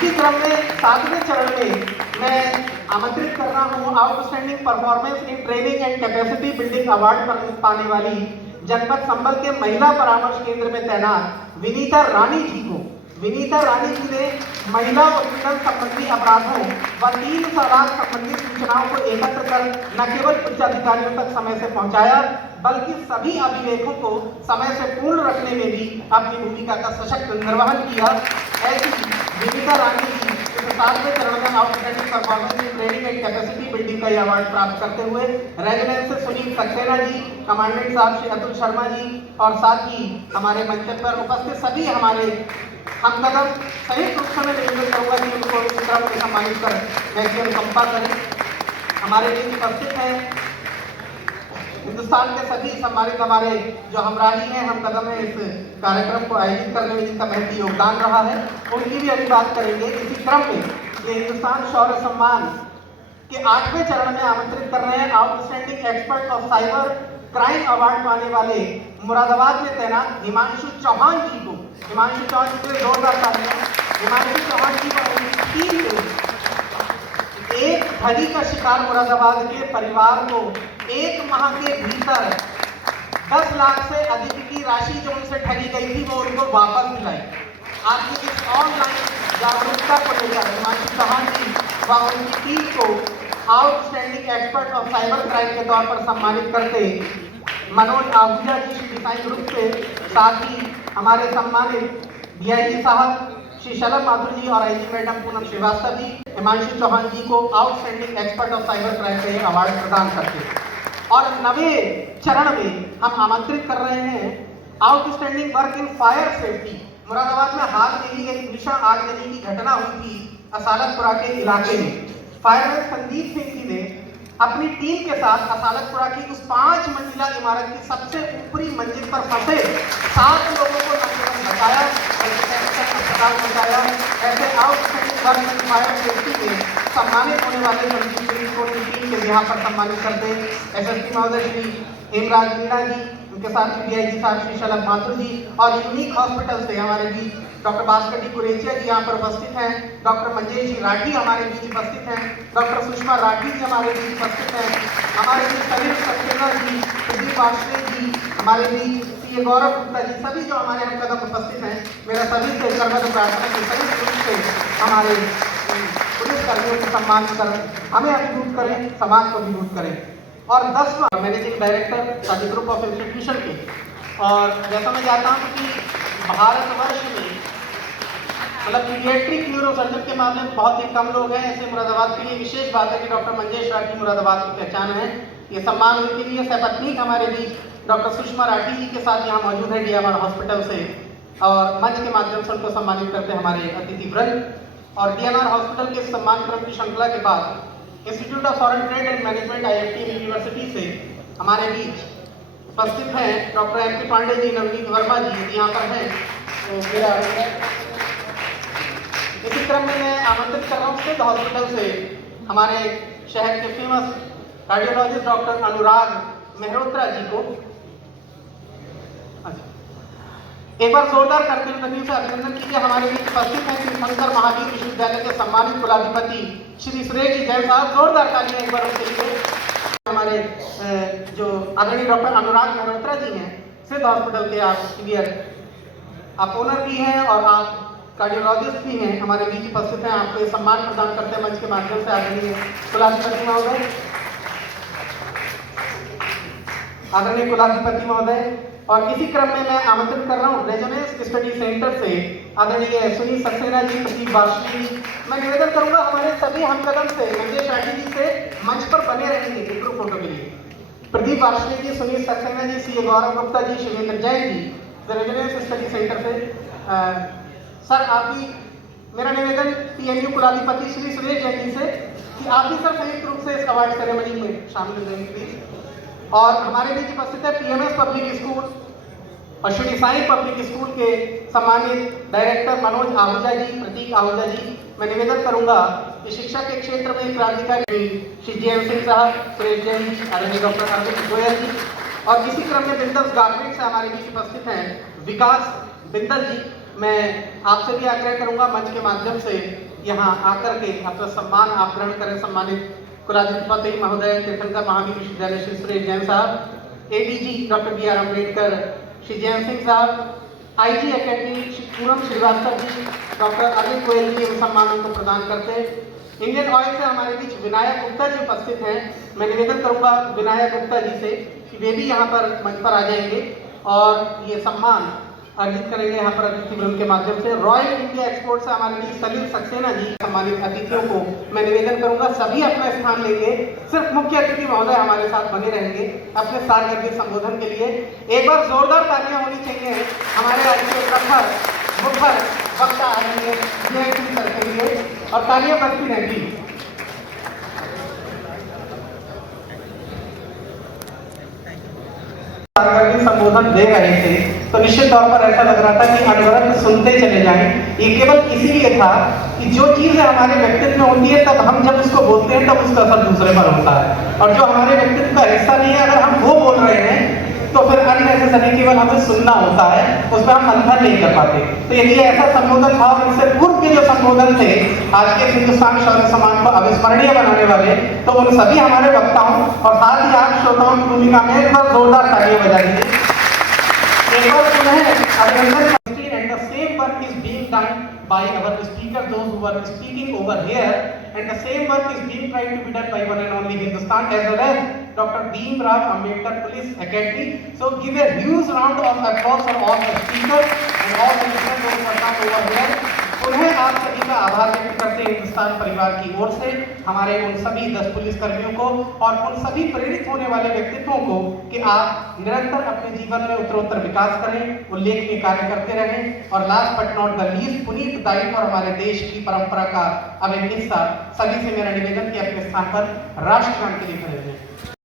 इसी क्रम में 7वें चरण में मैं आमंत्रित कर रहा हूँ outstanding performance in training and capacity building award पाने वाली जनपद संबल के महिला परामर्श केंद्र में तैनात विनीता रानी जी को। विनीता रानी जी ने महिला उत्पीड़न संबंधी अपराधों व 3 तलाक संबंधी सूचनाओं को एकत्र कर न केवल उच्च अधिकारियों तक समय से पहुंचाया, बल्कि सभी अभिलेखों को समय से पूर्ण रखने में भी अपनी भूमिका का सशक्त निर्वहन किया। ऐसी विनीता रानी जी 7वें चरण में outstanding performance in training and capacity building का यह अवार्ड प्राप्त करते हुए रेजिडेंस से सुनील सक्सेना जी, कमांडेंट साहब श्री अतुल शर्मा जी और साथ ही हमारे मंच पर उपस्थित सभी हमारे हमकदम संयुक्त रूप से मैं निवेदन करूंगा कि उनको इस क्रम में सम्मानित कर मैं इसकी अनुकंपा करें। हमारे लिए उपस्थित है हिंदुस्तान के सभी सम्मानित हमारे जो हमराही हैं, हमकदम है इस कार्यक्रम को आयोजित करने में जिनका महती योगदान रहा है, उनकी भी अभी बात करेंगे। इसी क्रम में ये हिंदुस्तान शौर्य सम्मान के 8वें चरण में आमंत्रित कर रहे हैं outstanding expert of cyber crime award पाने वाले मुरादाबाद में तैनात हिमांशु चौहान जी को। हिमांशु चौहान जी को जोरदार तालियां। हिमांशु चौहान जी को उनकी टीम ने एक ठगी का शिकार मुरादाबाद के परिवार को 1 माह के भीतर 10 लाख से अधिक की राशि जो उनसे ठगी गई थी वो उनको वापस दिलाई। आपकी इस ऑनलाइन जागरूकता को लेकर हिमांशु चौहान जी व उनकी टीम को outstanding expert of cyber crime के तौर पर सम्मानित करते मनोज आहूजा जी श्री डिजाइन ग्रुप से, साथ ही हमारे सम्मानित डीआईजी साहब श्री शलभ माथुर जी और आईजी मैडम पूनम श्रीवास्तव जी हिमांशु चौहान जी को outstanding expert of cyber crime का अवार्ड प्रदान करते हैं। और 9वें चरण में हम आमंत्रित कर रहे हैं outstanding work in fire safety. Moradabad में हाल में ही एक भीषण आगजनी की घटना हुई थी असालतपुरा के इलाके में। फायरमैन संदीप सिंह जी ने अपनी टीम के साथ असालतपुरा की उस 5 मंजिला इमारत की सबसे ऊपरी मंजिल पर फंसे 7 लोगों को न केवल बचाया बल्कि अस्पताल पहुंचाया। ऐसे outstanding work in fire safety में सम्मानित होने वाले संदीप सिंह को टीम के यहाँ पर सम्मानित करते एसएसपी महोदय श्री हेमराज मीणा जी, उनके साथ ही डीआईजी साहब श्री शलभ माथुर जी और यूनिक हॉस्पिटल से हमारे बीच डॉक्टर भास्कर डी कुरेचिया जी यहाँ पर उपस्थित हैं, डॉक्टर मंजेश जी राठी हमारे बीच उपस्थित हैं, डॉक्टर सुषमा राठी जी हमारे बीच उपस्थित हैं, हमारे बीच सलीम सक्सेना जी, प्रदीप वाजपेयी जी हमारे बीच, सीए गौरव गुप्ता जी, सभी जो हमारे हमकदम उपस्थित हैं, मेरा सभी से सर्वद प्रार्थना की सभी रूप से हमारे पुलिस कर्मियों को सम्मान कर हमें अभिभूत करें, समाज को अभिभूत करें। और 10वां मैनेजिंग डायरेक्टर शादी ग्रुप ऑफ इंस्टीट्यूशन के। और जैसा मैं चाहता हूँ कि भारतवर्ष में मतलब पीडियाट्रिक न्यूरोसर्जन के मामले में बहुत ही कम लोग हैं, ऐसे मुरादाबाद के लिए विशेष बात है कि डॉक्टर मंजेश राठी मुरादाबाद की पहचान है। ये सम्मान उनके लिए सपत्नीक हमारे बीच डॉक्टर सुषमा राठी जी के साथ यहाँ मौजूद है डीएमआर हॉस्पिटल से, और मंच के माध्यम से उनको सम्मानित करते हमारे अतिथि वृंद। और डीएमआर हॉस्पिटल के सम्मान क्रम की श्रृंखला के बाद institute of foreign trade and management IIT university से हमारे बीच उपस्थित हैं डॉक्टर MP पांडे जी, नवनीत वर्मा जी यहाँ पर हैं। तो मेरा इसी क्रम में मैं आमंत्रित कर रहा हूँ सिद्ध हॉस्पिटल से हमारे शहर के फेमस कार्डियोलॉजिस्ट डॉक्टर अनुराग मेहरोत्रा जी को। एक बार जोरदार करते हुए से अभिनंदन कीजिए। हमारे बीच उपस्थित हैं श्री शंकर महावीर विश्वविद्यालय के सम्मानित कुलाधिपति श्री सुरेश जी जैन साहब, जोरदार तालियां एक बार उनके लिए। हमारे जो आदरणीय डॉक्टर अनुराग मेहरोत्रा जी हैं, सिद्ध हॉस्पिटल के आप सीनियर आप ओनर भी हैं और आप कार्डियोलॉजिस्ट भी हैं, हमारे बीच उपस्थित हैं। आपको सम्मान प्रदान करते हैं मंच के माध्यम से आदरणीय कुलाधिपति महोदय, आदरणीय कुलाधिपति महोदय। और इसी क्रम में मैं आमंत्रित कर रहा हूँ रेजोनेंस स्टडी सेंटर से आदरणीय सुनील सक्सेना जी, प्रदीप वाजपेयी जी। मैं निवेदन करूंगा हमारे सभी हमकदम से मंजेश राठी जी से मंच पर बने रहेंगे ग्रुप फोटो के लिए। प्रदीप वाजपेयी जी, सुनील सक्सेना जी, सीए गौरव Gupta ji, Shivendra Jain ji resonance study centre से। सर आप भी, मेरा निवेदन PNU कुलाधिपति श्री सुरेश जैन जी से कि आप भी सर संयुक्त रूप से इस अवार्ड सेरेमनी में शामिल हो जाएंगे प्लीज। और हमारे बीच उपस्थित है PMS पब्लिक स्कूल और श्री साई पब्लिक स्कूल के सम्मानित डायरेक्टर मनोज आहूजा जी, प्रतीक आहूजा जी। मैं निवेदन करूंगा कि शिक्षा के क्षेत्र में क्रांतिकारी श्री JM सिंह साहब, सुरेश जैन जी, आदरणीय डॉक्टर अरविंद गोयल जी। और इसी क्रम में बिंदल गार्मेंट से हमारे बीच उपस्थित हैं विकास बिंदल जी, मैं आपसे भी आग्रह करूंगा मंच के माध्यम से यहाँ आकर के अपना सम्मान आप ग्रहण करें। सम्मानित कुलाधिपति महोदय, तीर्थंकर महावीर विश्वविद्यालय Shri Suresh Jain sahab, ADG doctor B R Ambedkar Shri Jain Singh sahab, IG academy Shri Poonam Srivastava ji, doctor Anil Goyal ji सम्मानों को प्रदान करते हैं। इंडियन ऑयल से हमारे बीच विनायक गुप्ता जी उपस्थित हैं। मैं निवेदन करूंगा विनायक गुप्ता जी से कि वे भी यहाँ पर मंच पर आ जाएंगे और ये सम्मान अर्जित करेंगे यहाँ पर अतिथि वृंद के माध्यम से। रॉयल इंडिया एक्सपोर्ट से हमारे लिए सलील सक्सेना जी सम्मानित अतिथियों को मैं निवेदन करूंगा सभी अपना स्थान लेंगे। सिर्फ मुख्य अतिथि महोदय हमारे साथ बने रहेंगे अपने सार्वजनिक संबोधन के लिए। एक बार जोरदार तालियां होनी चाहिए हमारे आज के प्रखर मुखर वक्ता आदरणीय जय सिंह सर के लिए और तालियां बजती रहेंगी। संबोधन दे रहे थे तो निश्चित तौर पर ऐसा लग रहा था कि अनवरत सुनते चले जाएं। ये केवल इसीलिए था कि जो चीजें हमारे व्यक्तित्व में होती है तब हम जब उसको बोलते हैं तब उसका असर दूसरे पर होता है, और जो हमारे व्यक्तित्व का हिस्सा नहीं है अगर हम वो बोल रहे हैं तो फिर अननेसेसरी केवल हमें सुनना होता है, उसमें हम मंथन नहीं कर पाते। तो यदि ऐसा संबोधन था और इससे पूर्व के जो संबोधन थे आज के हिंदुस्तान शौर्य सम्मान को अविस्मरणीय बनाने वाले, तो उन सभी हमारे वक्ताओं और साथ ही आप श्रोताओं की भूमिका में एक बार जोरदार तालियां बजा दीजिए। एक बार पुनः अभिनंदन। And the same work is being done by our speakers, those who are speaking over here, and the same work is being tried to be done by one and only Hindustan as well as Dr. Bhim Rao Ambedkar Police Academy. So give a huge round of applause for all the speakers and all the listeners who have come over here. उन्हें आप सभी का आभार व्यक्त करते हैं हिंदुस्तान परिवार की ओर से हमारे उन सभी 10 पुलिस कर्मियों को और उन सभी प्रेरित होने वाले व्यक्तित्वों को कि आप निरंतर अपने जीवन में उत्तरोत्तर विकास करें, उल्लेखनीय कार्य करते रहें। और last but not the least Puneet दायित्व और हमारे देश की परंपरा का अभिन्न हिस्सा सभी से मेरा निवेदन कि अपने स्थान पर राष्ट्रगान के लिए खड़े रहें।